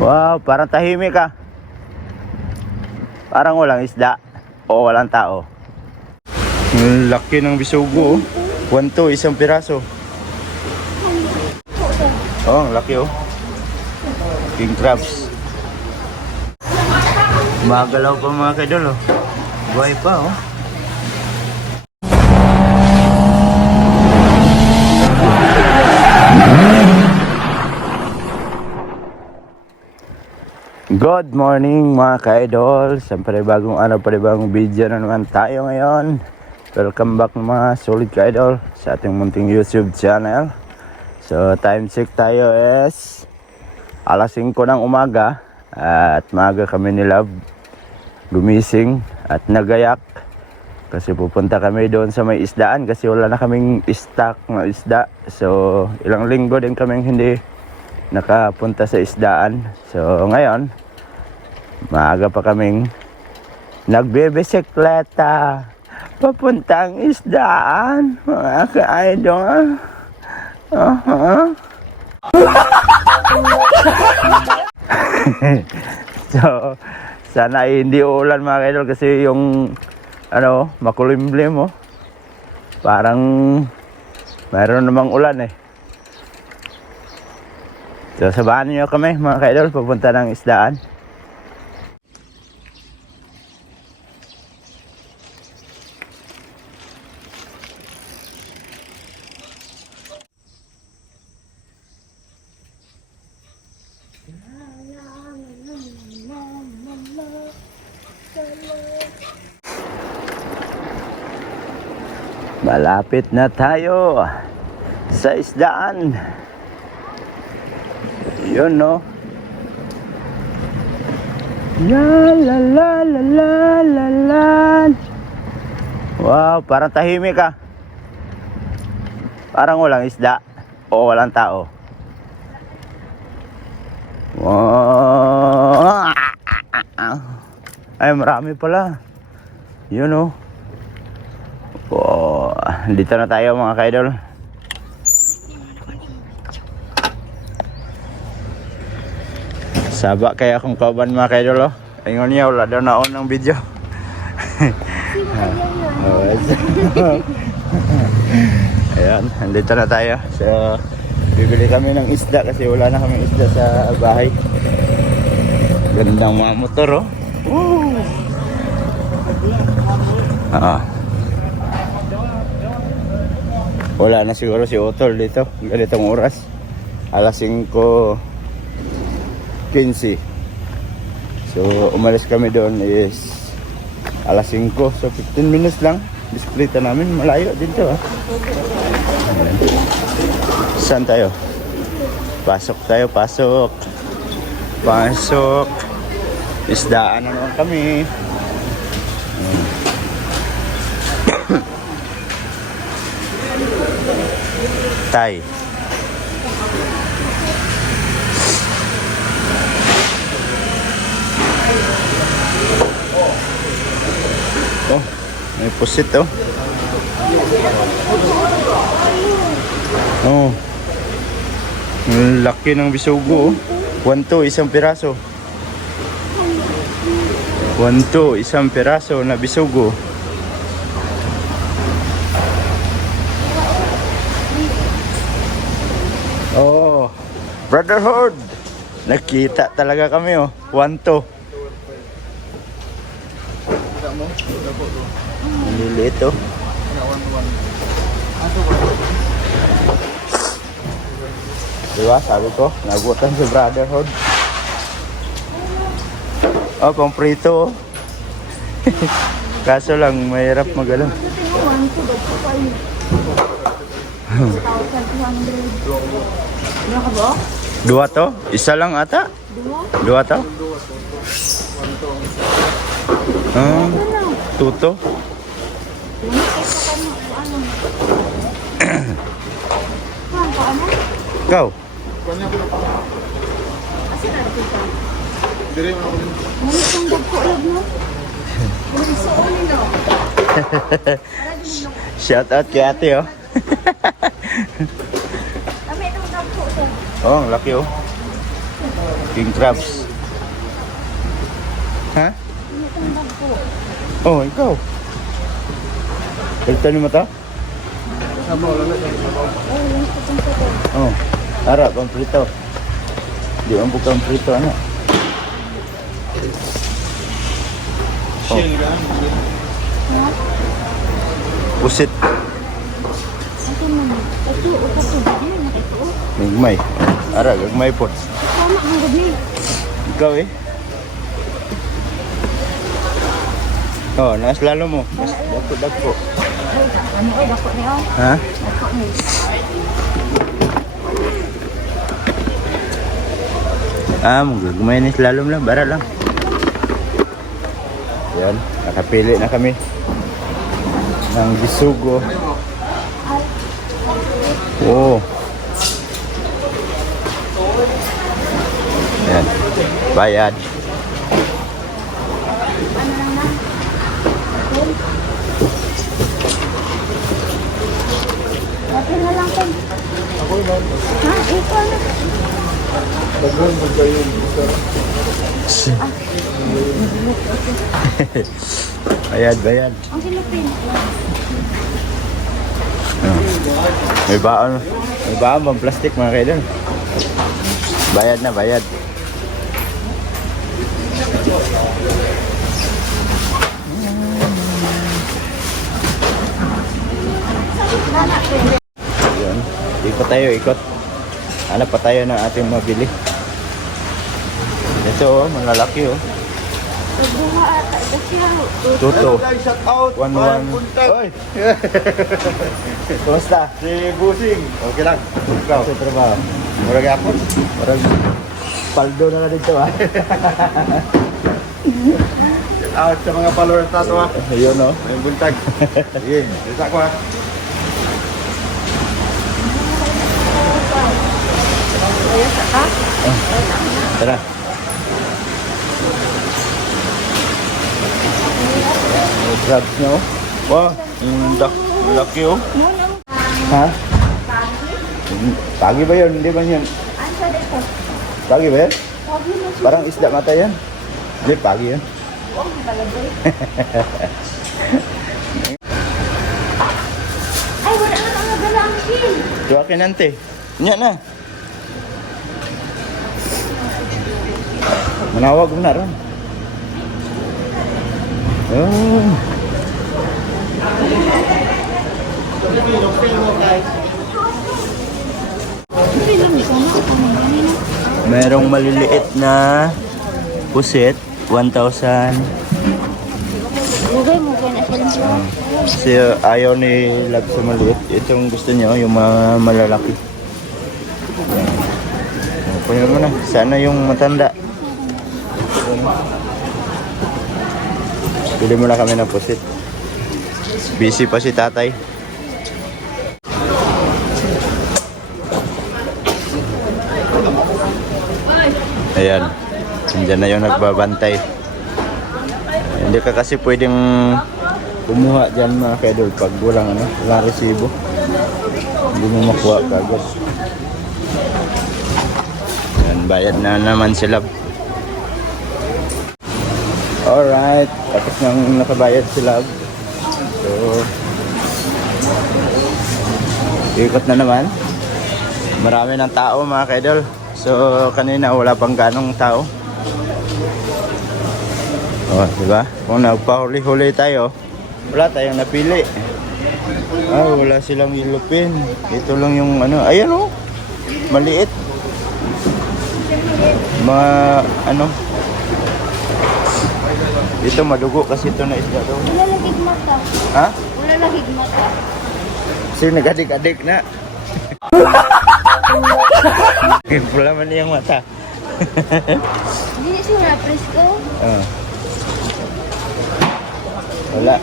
Wow, parang tahimik ah. Parang walang isda o walang tao. Ang laki ng bisugo. 1-2, isang piraso. Oh, ang laki oh. King crabs. Magalaw pa mga kaidol oh. Buhay pa oh. Good morning mga ka-idol. Siyempre bagong panibagong video na naman tayo ngayon. Welcome back mga solid ka-idol sa ating munting YouTube channel. So time check tayo is alas 5 ng umaga. At maaga kami ni Love gumising at nagayak. Kasi pupunta kami doon sa may isdaan kasi wala na kaming stock na isda. So ilang linggo din kaming hindi nakapunta sa isdaan. So ngayon maaga pa kaming nagbebisikleta papuntang isdaan mga ka-idol. So sana ay hindi uulan mga ka-idol kasi yung makulimlim oh. Parang mayroon namang ulan eh. So sabahan niyo kami mga ka-idol papunta ng isdaan. Malapit na tayo sa isdaan. Yun no. La la la la la la la. Wow, parang tahimik ah. Parang walang isda o walang tao. Wow. Ay marami pala. Yun no. Oh, dito na tayo mga ka-idol. Saba kaya akong kauban mga ka-idol oh. Ayun niya wala daw naon ng video. Ayan, andito na tayo. So, bibili kami ng isda kasi wala na kami isda sa bahay. Gandang mga motor oh. Wala na siguro si Otol dito ganitong oras. Alas 5:15. So umalis kami doon is alas 5. So 15 minutes lang. Bisikleta namin malayo din to ah. Saan tayo? Pasok tayo, pasok. Pasok. Isdaan na naman kami. Tay. Oh, may pusit oh. Oh. Ang laki ng bisugo oh. 1-2, isang piraso. 1-2, isang piraso na bisugo. Oh, brotherhood. Nakita talaga kami oh. 1-2. Liliit oh. Diba sabi ko, nagutan si brotherhood. Oh, komprito oh. Kaso lang mahirap magalaw. Dua to? Isa lang ata? Dua to? Tuto? Ikaw? Shout out kay ate oh. Oh, ang laki oh. King crabs. Ha? Oh, ikaw. Palitan mo to? Oh, harap pang prito. Di ang bukang prito ano. Oh. Pusit. Gagmay. Ara, gagmay po. Ikaw eh. Oh, nas lalo mo. Dako. Ano ay dako niyo? Ha? Dako ni. Gagmay ni slalom lang, bara lang. Yan, nakapili na kami ng bisugo. Oh. Yan, bayad. Dati na lang ko. Ako na. Ha? Ikaw na. Bagong magkayon. Bayad. Ang silupin. May baon bang plastic mga kaidol. Bayad. Yun. Ikot. Hanap pa tayo ng ating mabili. Ito malalaki Buha ata kasi Tuto. Shout out. 11. Oy. Kumusta? Si Busing. Okay lang. Ikaw sa trabaho. Murag ako. Parang paldo na dito Shout out sa mga followers nato ha. Ayun May buntag. Sige, isa ko ha. Tara. Crabs nyo. Wow, laki Ha? Pagi ba yun? Hindi ba yun? Asa dito? Pagi ba yun? Sabi mo siya. Parang isda mata yan. Hindi, pagi yan. Oh, talaga. Ay, wala na ang nagalamsin. Tuwa kinante. Nya na. Manawag mo na ron. Oh. Merong maliliit na pusit, 1,000. Lugay mo ka na siya. Kasi ayaw ni Love sa maliit. Itong gusto niyo, yung mga malalaki. Kunin mo na. Sana yung matanda. Bili mo na kami ng pusit. Busy pa si tatay. Ayan. Diyan na yung nagbabantay. Hindi ka kasi pwedeng kumuha dyan mga kaidol pag walang resibo. Hindi mo makuha kagad. Ayan, bayad na naman sila. Alright, tapos nang nakabayad sila. So, ikot na naman. Marami ng tao mga kaidol. So, kanina wala pang ganong tao. Oh, diba? Kung nagpahuli-huli tayo, wala tayong napili. Wala silang ilupin. Ito lang yung ayan maliit. Mga ito madugo kasi ito na isda daw. Wala lagig mata. Ha? Wala lagig mata. Kasi nagadik-adik na. Pula man yung mata. Hindi siya wala presko. Wala.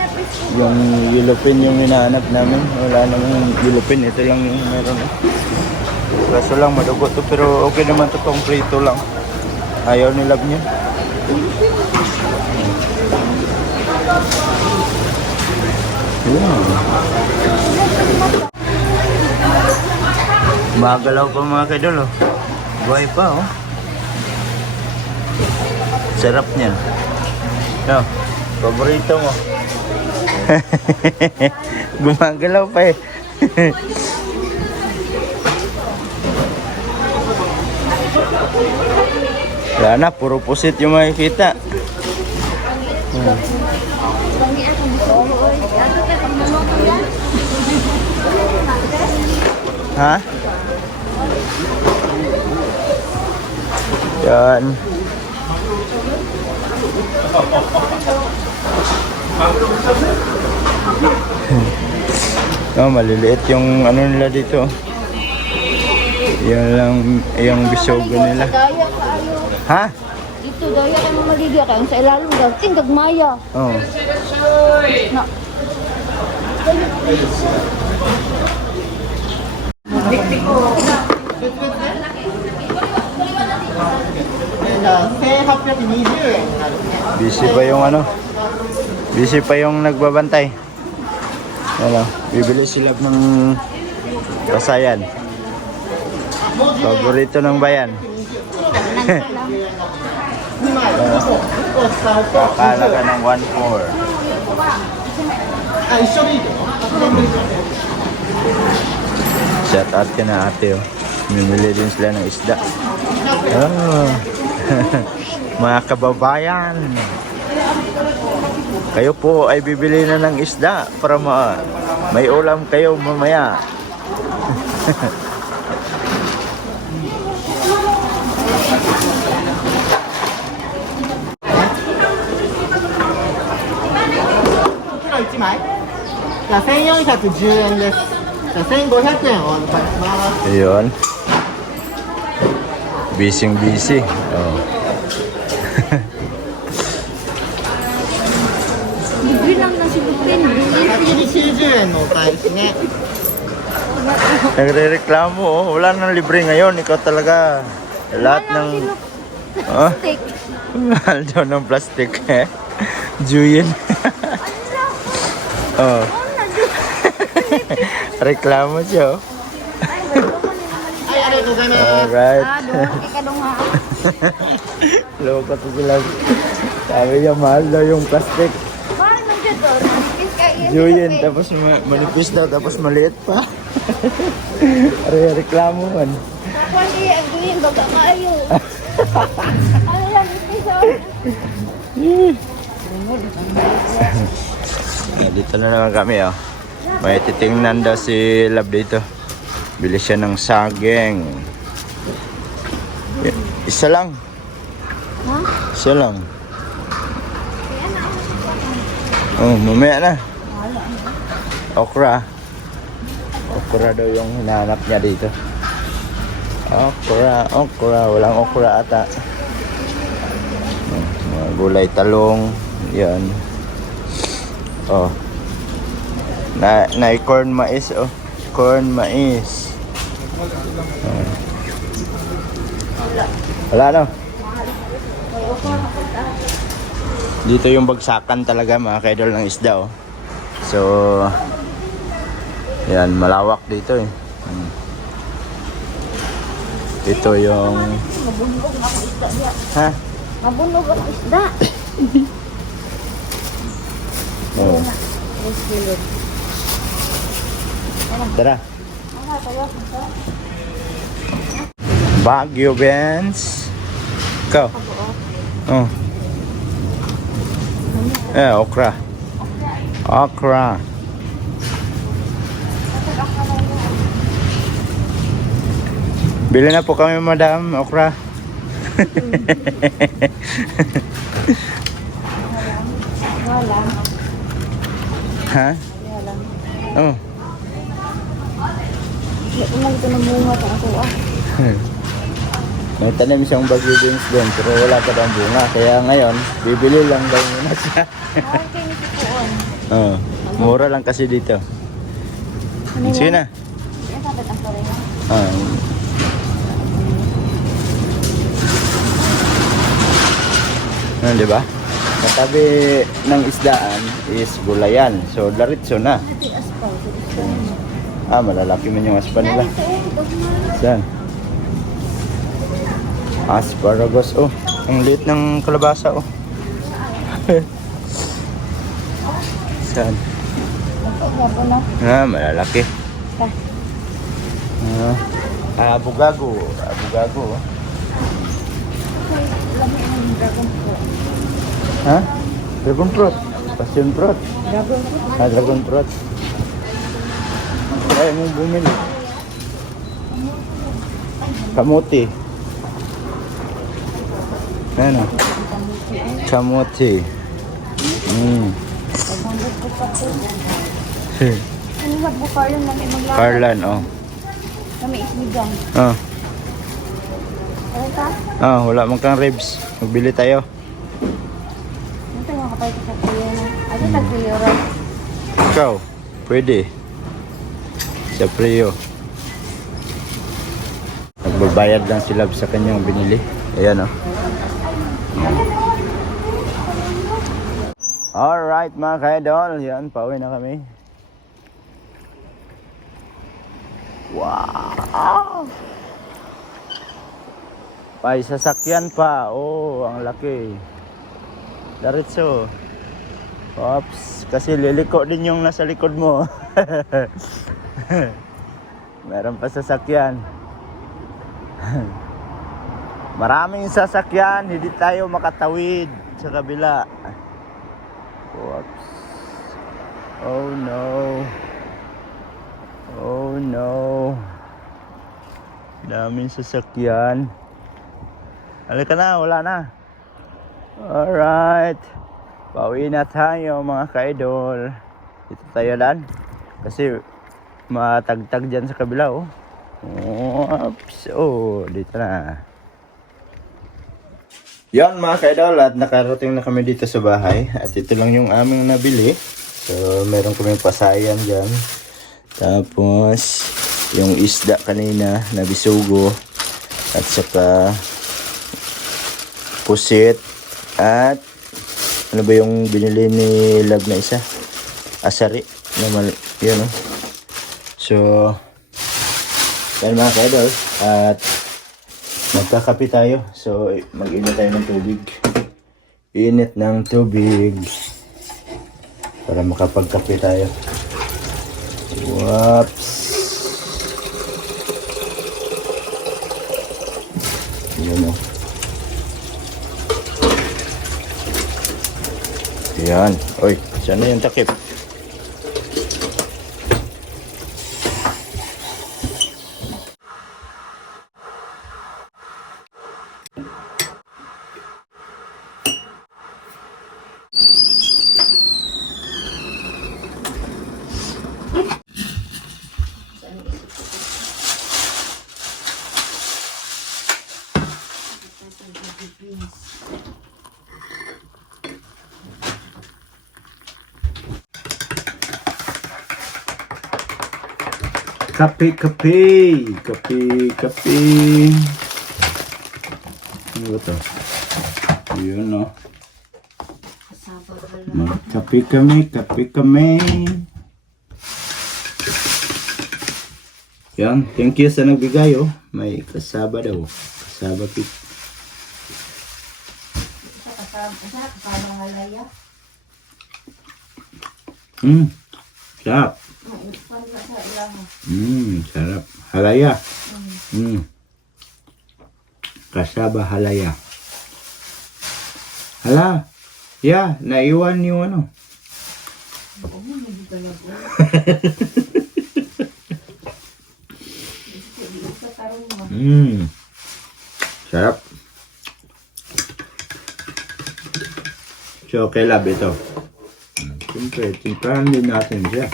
Yung yellowfin yung hinahanap namin. Wala namang yellowfin. Ito lang yung meron. Kaso lang madugo to pero okay naman to, kompleto lang. Ayaw ni Love niya. Magalaw pa mga kaidol Buhay pa Sarap niyan. No, paborito mo. Gumagalaw pa eh. Wala na, puro pusit yung makikita. Ha? Yan. Oh, maliliit yung ano nila dito. Yan lang yung bisogo nila. Daya kaayo. Ha? Dito daya ka maligya ka sa ilalom daw tingdag maya. Oh. Na. Busy pa yung ano? Busy pa yung nagbabantay. Ano, bibili sila ng kasayan. Paborito ng bayan. Kakala ka ng 1-4. Shout out ka na ate oh. Mimili din sila ng isda. Oh. Mga kababayan. Kayo po ay bibili na ng isda para may ulam kayo mamaya. Ayun. Busy. Oh. Libre lang na si Lupin. Nagre-reklamo oh. Wala nang libre ngayon. Ikaw talaga. Lahat ng... Oh? Steak. Mahal daw ng plastic eh. Juyin. Oh. Reklamo siya oh. Alright. Doon kay kadunga. Loko to sila. Sabi niya mahal daw yung plastic. Mahal man dyan doon. Juyin, tapos manipis daw, tapos maliit pa. Reklamo man. Ako hindi, ang duyin, baga kaayo. Ano lang, episode? Dito na naman kami oh. May titingnan daw si Lab dito. Bili siya ng saging. Isa lang. Ha? Isa lang. Oh, mamaya na. Okra. Okra daw yung hinahanap niya dito. Okra. Walang okra ata. Mga gulay talong. Yan. Oh. Corn mais oh. Corn mais. Oh. Wala no. Dito yung bagsakan talaga mga kaidol ng isda oh. So yan, malawak dito eh. Ito yung Mabunog ako isda diya. ha? Mabunog ako isda. Oh. Tara. Baguio Benz. Ikaw. Oh. Okra. Bili na po kami madam, okra. Wala. Ha? Wala. Oh. Hindi ko lang ito ng bunga sa ako ah. May tanim siyang Baguio Beans doon pero wala pa daw ang bunga. Kaya ngayon, bibili lang daw muna siya. Ay, kayo nito Oh, mura lang kasi dito. Sige na. Yan sabat ang Korea. Di ba? Katabi ng isdaan is gulayan. So, laritso na. Ito yung aspaw. So, gusto mo. Malalaki man yung aspa nila. Narito, ito. Saan? Asparagus. Oh, Ang liit ng kalabasa, oh. Saan? Ito na. Malalaki. Abugago. Abugago, oh. Lami ang dragon fruit. Ha? Dragon fruit. Passion fruit. Dragon fruit. Dragon fruit. Ay, mong bumili. Kamuti. Ano? Kamuti. Nagbambot ko pa po. Ano magbukarlan lang ay maglakad. Carlan, oh. Kami ismigang. Ah, Ano ka? wala man kang ribs. Magbili tayo. Ano tayo mga kapay sa tuyo na? Ano tag-tuyo rin? Ikaw, pwede. Sa Prio. Nagbabayad lang sila sa kanyang binili. Ayan, oh. Alright mga ka-idol, yan, pauwi na kami. Wow! May sasakyan pa, oh, ang laki. Diretso. Oops, kasi liliko din yung nasa likod mo. Meron pa sasakyan. Maraming sasakyan, hindi tayo makatawid sa kabila. Whoops. Oh no. Oh no. Daming sasakyan. Halika na, wala na. Alright. Pauwi na tayo mga ka-idol. Dito tayo dan. Kasi matagtag dyan sa kabila, oh. Oops. Oh, dito na. Yan mga ka-idol, at nakarating na kami dito sa bahay. At ito lang yung aming nabili. So, meron kaming pasayan dyan. Tapos, yung isda kanina na bisugo. At saka pusit. At ano ba yung binili ni Love na isa? Asari. Yun, oh. So, yan mga ka-idol. At magkakape tayo. So, mag-init tayo ng tubig. Init ng tubig. Para makapagkape tayo. Whoops. Yan, oh. Yan. Oy, saan na yung takip? Kape, kape. Kape, kape. Ano ba ito? Yun, no? Magkape kami, kape kami. Yan, thank you sa nagbigay, oh. May kasaba daw. Kasaba kit. Kasama halaya. Sarap. Sarap. Halaya. Kasaba halaya. Hala. Yeah, naiwan yung ano. Sarap. So, kay Lab ito. Siyempre, tingnan din natin siya.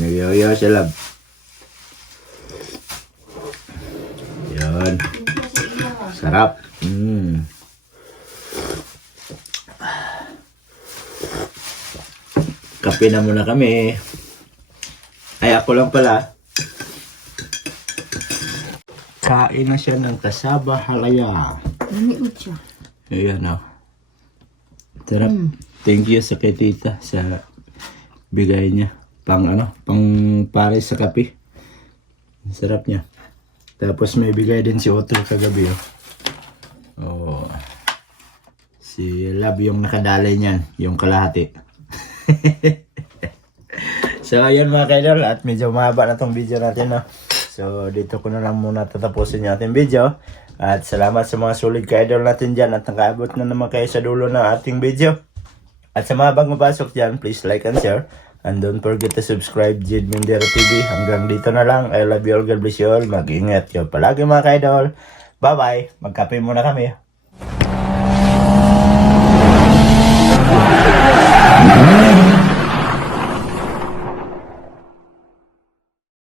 Nagyayaw siya, Lab. Yan. Sarap. Kape na muna kami. Ay, ako lang pala. Kain na siya ng kasaba halaya. Naniot siya. Ayan, oh. Sarap. Thank you sa kay tita sa bigay niya. pang pare sa kape. Ang sarap niya. Tapos may bigay din si Otto kagabi. Oh. Si Love yung nakadalay niyan, yung kalahati. So ayun mga kaidol, at medyo mahaba na tong video natin, no? So dito ko na lang muna tatapusin yung ating video. At salamat sa mga solid ka-idol natin dyan at nakaabot na naman kayo sa dulo ng ating video. At sa mga bagong pasok dyan, please like and share. And don't forget to subscribe Jid Mindero TV. Hanggang dito na lang. I love you all. God bless you all. Mag-ingat kayo palagi mga ka-idol. Bye-bye. Magkape muna kami.